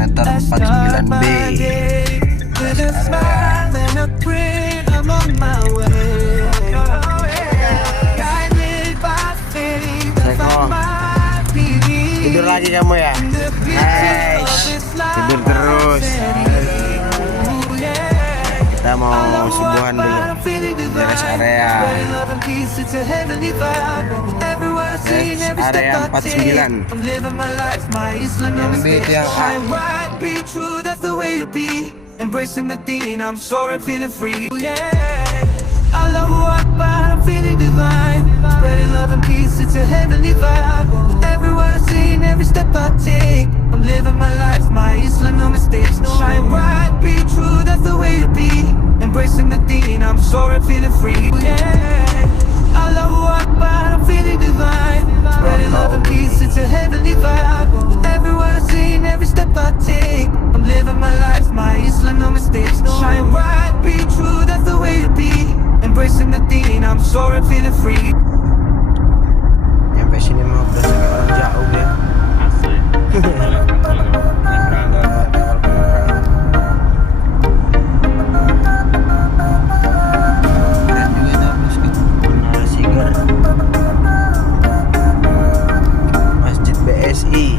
kilometer 49B. Tidur lagi kamu ya? Nice. Tidur terus. Kita mau subuhan dulu di rest area. Area 49. Yang B itu yang A. Embracing the thing, I'm soaring, feeling free. Allahu Akbar, I'm feeling divine. Spreading love and peace, it's a heavenly vibe. Everywhere I see, every step I take, I'm living my life, my Islam, no mistakes. Shine bright, be true, that's the way to be. Embracing the thing, I'm soaring, feeling free. Allahu Akbar, I'm feeling divine. Spreading love and peace, it's a heavenly vibe. Everywhere I see, every step I take, I'm living my life, my Islam, no mistakes. Shine bright, be true, that's the way to be. Embracing the thing, I'm soaring, feeling free. Sampai sini 15 orang jauh ya. Masjid BSI.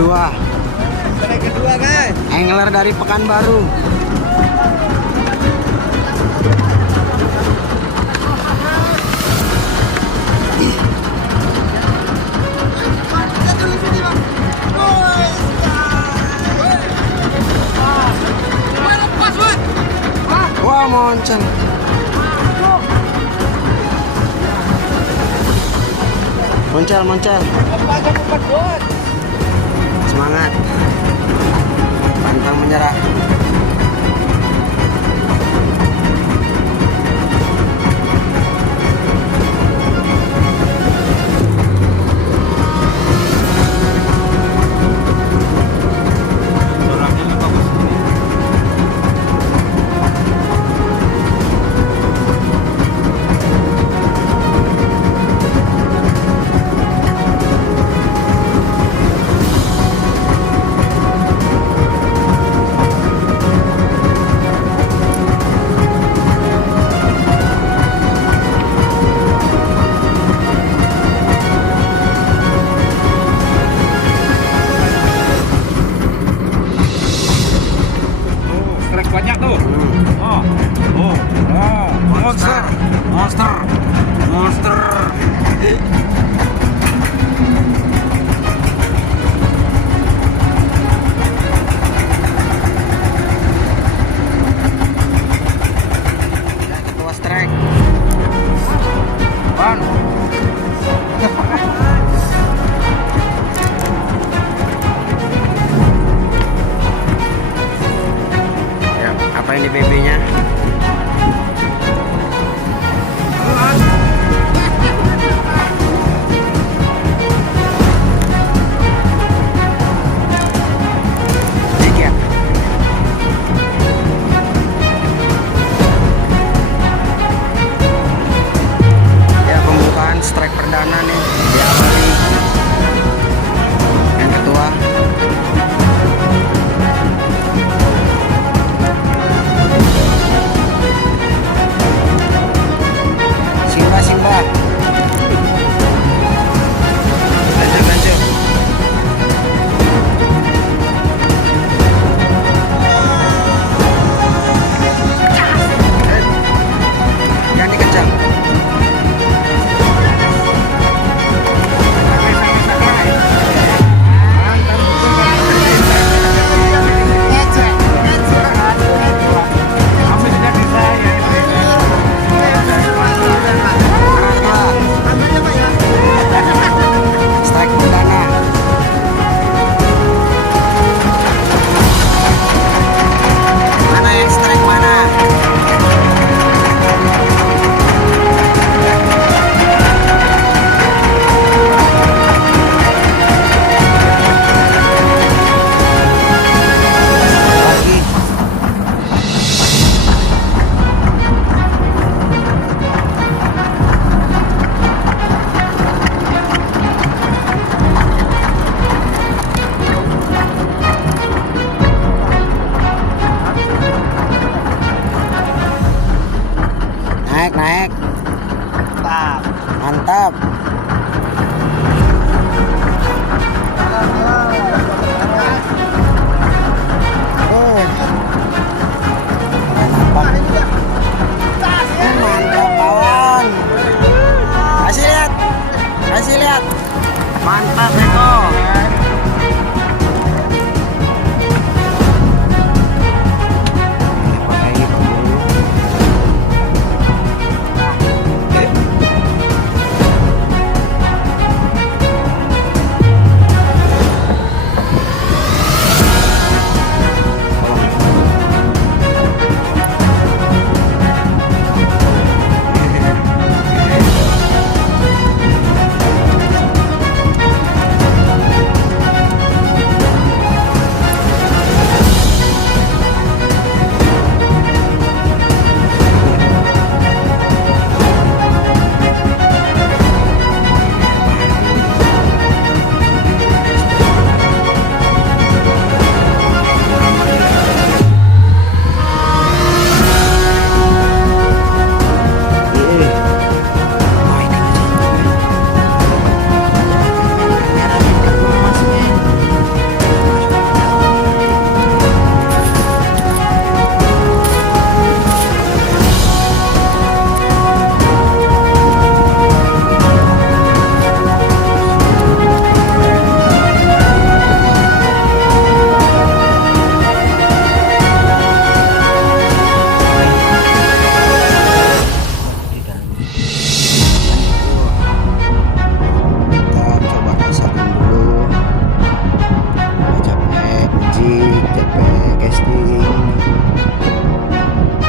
kedua. Leg kedua guys. Angler dari Pekanbaru. Wah, moncel. Moncel, moncel. Semangat. Pantang menyerah.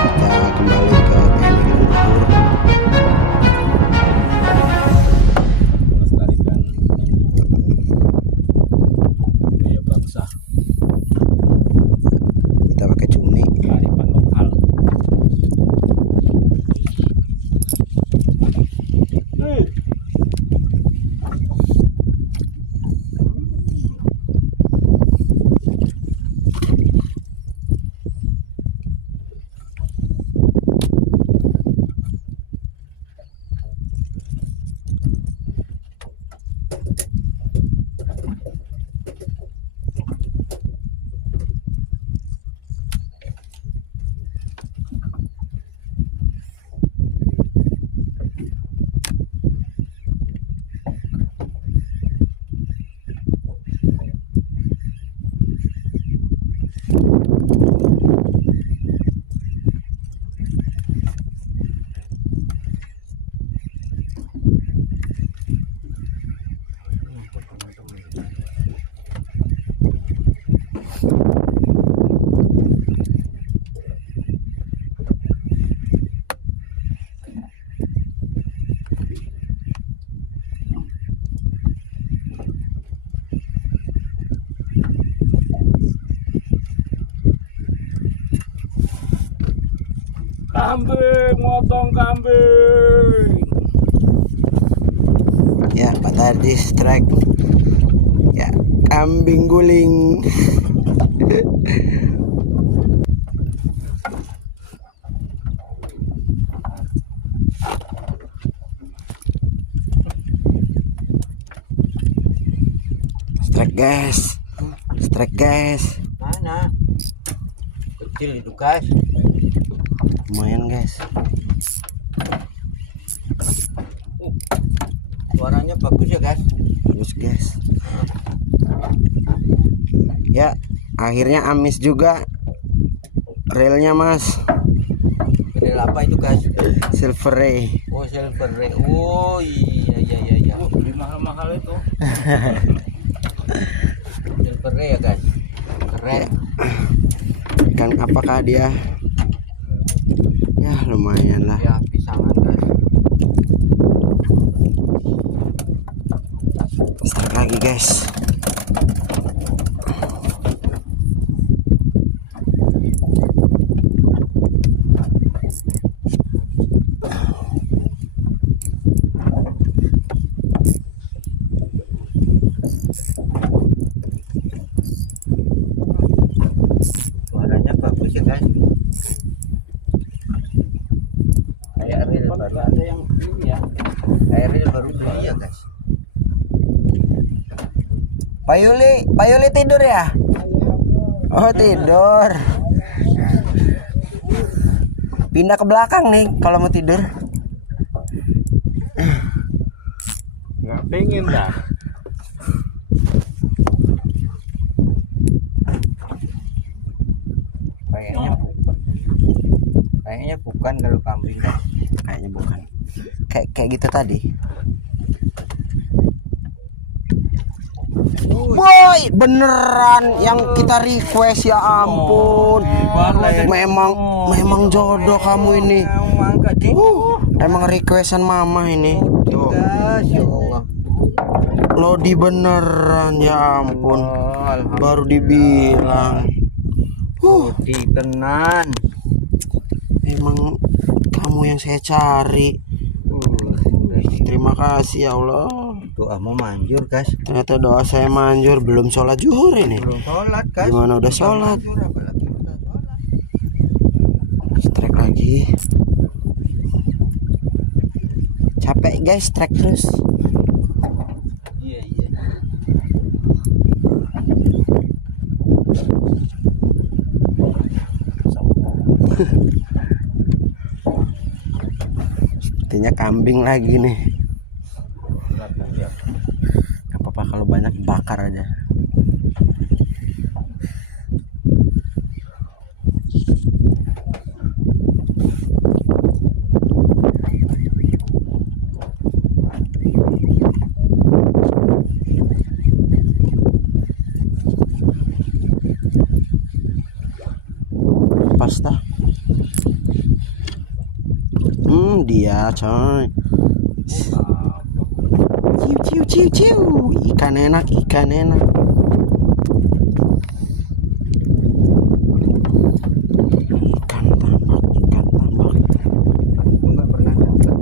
kita kembali ke teknik leluhur. Melestarikan budaya bangsa, Kita pakai cumi. kearifan lokal. Kambing, motong kambing. Ya, Pak Tardi strike. Ya, kambing guling. Strike guys. Strike guys. Mana? Kecil itu guys. Lumayan guys. Suaranya bagus ya guys. Bagus guys. Ya, akhirnya amis juga relnya mas. Rel apa itu guys? Silver Ray. Oh silver ray. Oh iya. Beli mahal-mahal itu. Silver ray ya guys. Keren. Kan apakah dia? Ya lumayan lah. Ya pisangan guys. Strike lagi guys. Suaranya bagus ya guys. Kayak rel baru ada yang ini ya. Kayak rel baru beli ya guys. Pak Yuli tidur ya? Oh tidur. Pindah ke belakang nih kalau mau tidur. Nggak pengen dah. Kayaknya bukan kalau kambing guys. Kayaknya bukan. Kayak gitu tadi. Boy, beneran yang kita request ya ampun. Memang jodoh kamu ini. Emang requestan mama ini. Tuh. Lodi beneran ya ampun. Baru dibilang. Di tenan. Emang kamu yang saya cari. Terima kasih ya Allah. Doamu manjur guys. Ternyata doa saya manjur. Belum sholat zuhur ini. Belum sholat guys. Gimana udah sholat? Strike lagi. Capek guys, strike terus. Iya. Sepertinya kambing lagi nih. Gak apa-apa kalau banyak bakar aja. lepas dah. Dia coy. Ciu ciu ciu ciu. Ikan enak, ikan enak. Ikan tambak, ikan tambak. Enggak pernah dapat.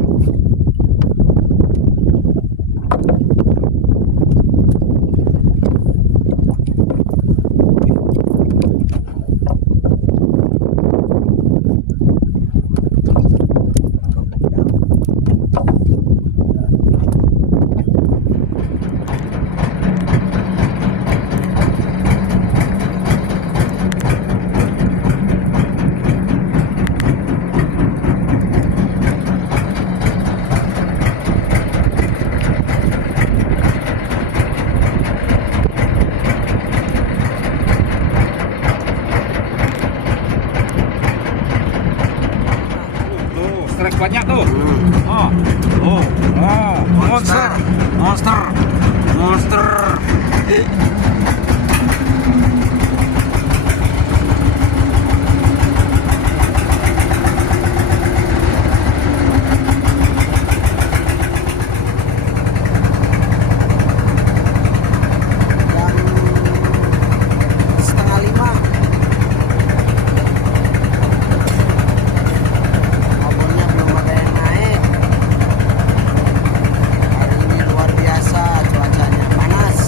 Strike banyak tuh. Monster. Jam 4:30. Abonnya belum ada yang naik. Hari ini luar biasa cuacanya, panas.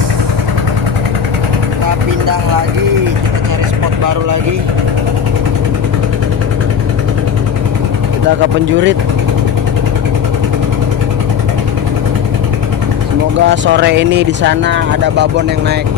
Kita pindah lagi, kita cari spot baru lagi. Kita ke Penjurit. Semoga sore ini di sana ada babon yang naik.